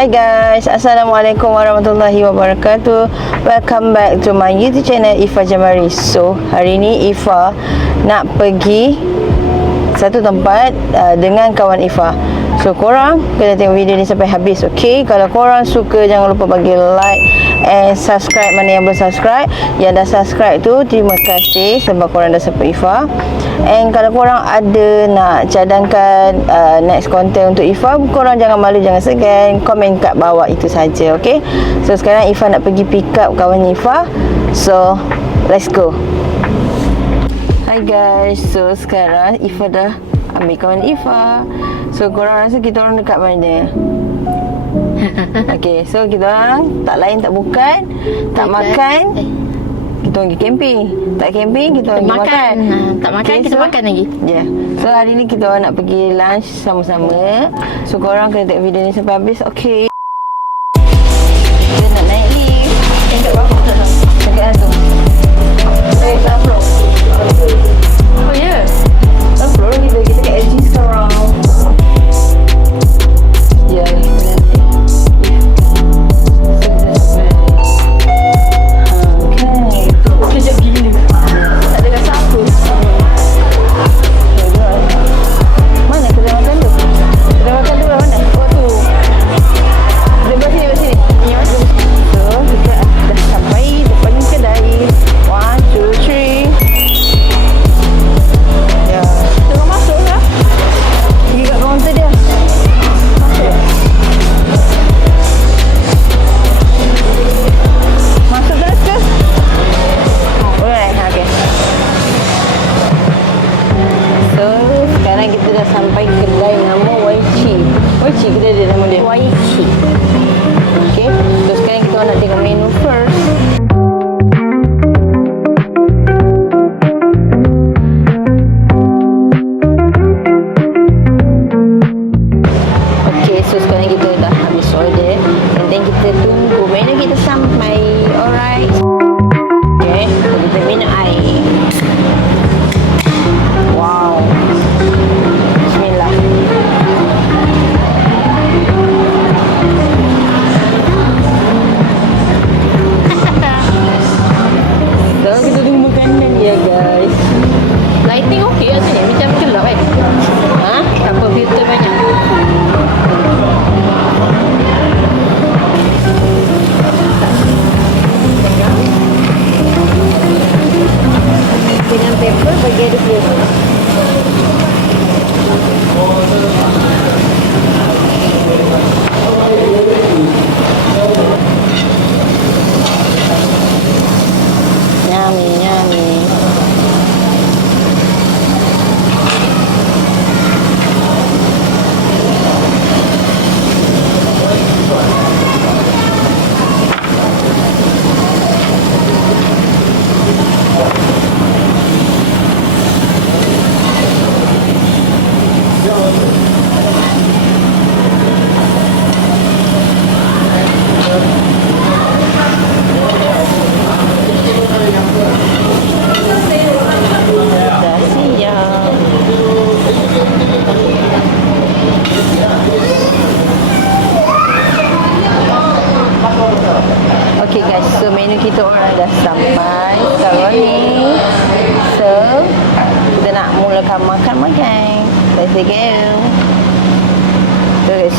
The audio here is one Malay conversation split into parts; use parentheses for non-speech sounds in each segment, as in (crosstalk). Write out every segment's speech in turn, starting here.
Hai guys, Assalamualaikum warahmatullahi wabarakatuh. Welcome back to my YouTube channel Ifa Jamari. So, hari ni Ifa nak pergi satu tempat uh, dengan kawan Ifa. So, korang kena tengok video ni sampai habis, okay? Kalau korang suka, jangan lupa bagi like and subscribe mana yang belum subscribe. Yang dah subscribe tu, terima kasih sebab korang dah support Ifa. And kalau korang ada nak cadangkan uh, next content untuk Ifa Korang jangan malu, jangan segan. Komen kat bawah itu saja, okay? So sekarang Ifa nak pergi pick up kawan Ifa. So, let's go. Hai guys, so sekarang Ifa dah ambil kawan Ifa. So korang rasa kita orang dekat mana? (laughs) Okay, so kita orang tak lain tak bukan Tak makan kita orang pergi camping Tak camping kita orang makan, makan. Ha, tak makan, kita makan lagi. Ya yeah. So hari ni kita orang nak pergi lunch sama-sama So korang kena tengok video ni sampai habis Okay Kita nak naik lift Eh, kat bawah. Dekat mana tu? Eh, tak floor Oh, ya? Tak floor kita Kita kat LG sekarang Ya, kita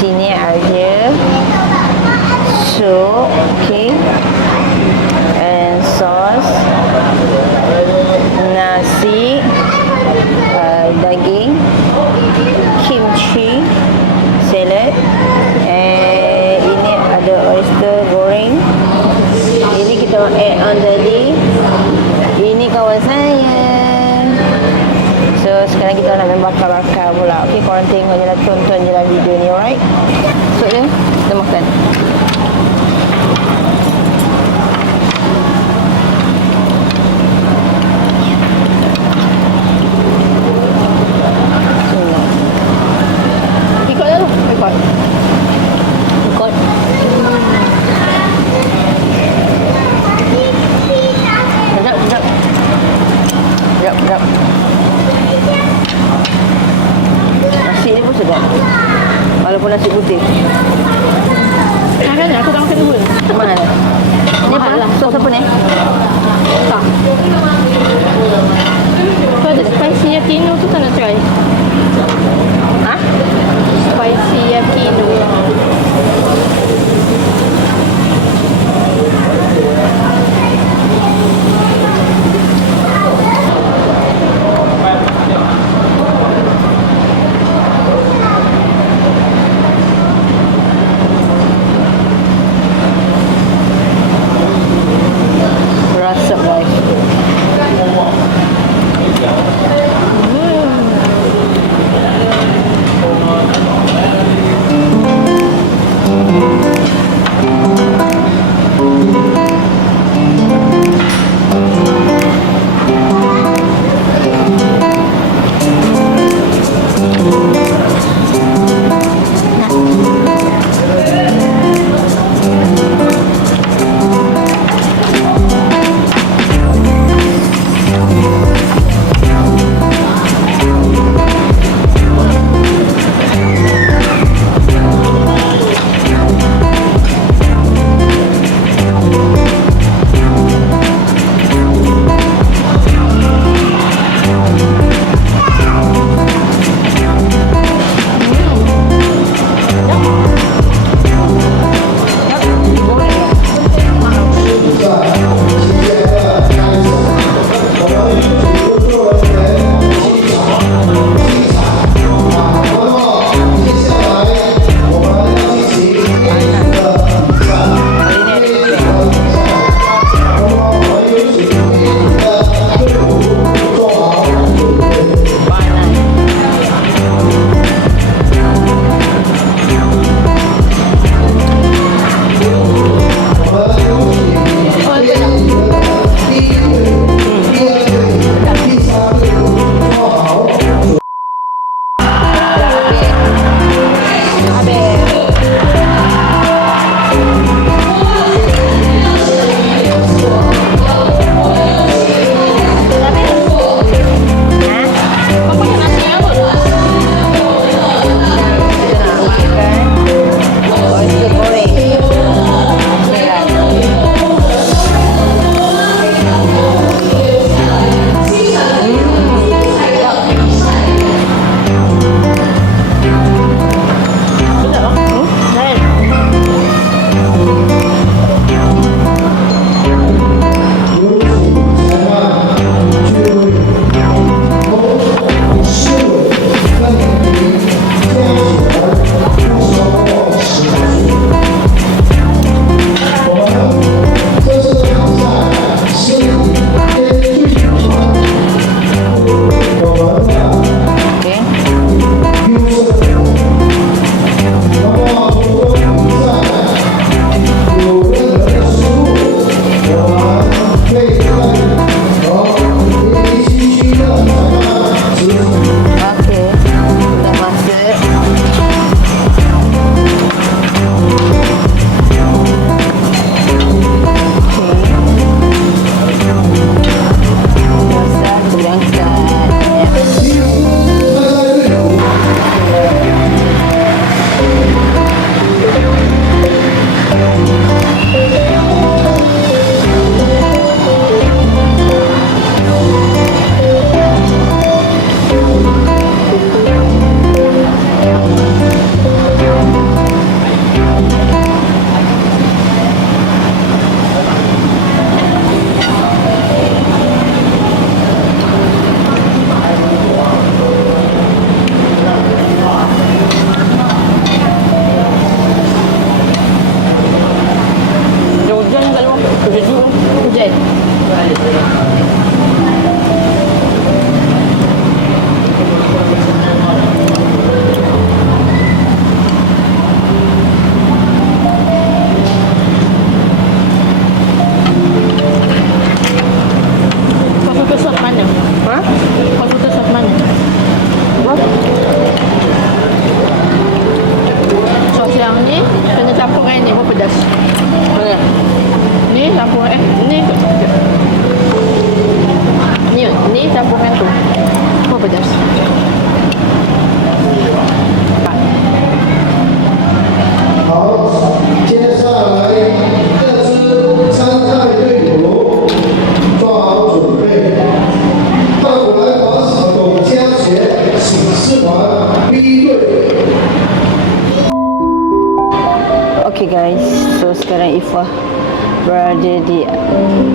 So, kat sini ada sup, okay. And sauce. Nasi. Uh, daging. Kimchi. Salad. And ini ada oyster goreng. Ini kita add on tadi. Ini kawan saya. So sekarang kita nak main bakar-bakar pula. Okay, korang tengok je lah, tonton je lah video ni, alright? So je, kita makan.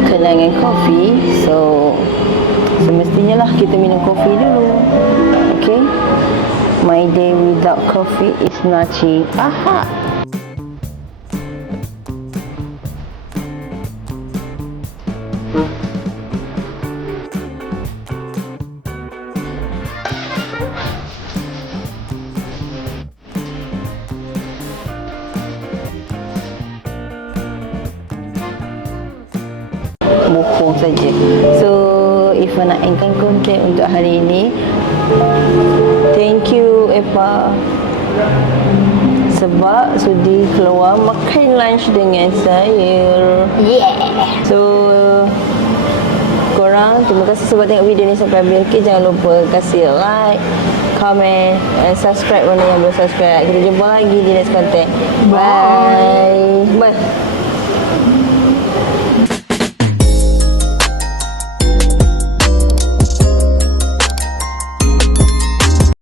Kenangan kopi. So semestinya lah kita minum kopi dulu. Okay. My day without coffee is nothing. Aha. Saja. So, Ifa nak endkan konten untuk hari ini. Thank you, Epa. Sebab sudi keluar makan lunch dengan saya. Yeah. So, korang terima kasih sebab tengok video ni sampai habis. Okay, jangan lupa kasih like, comment, and subscribe mana yang belum subscribe. Kita jumpa lagi di next content. Bye. Bye.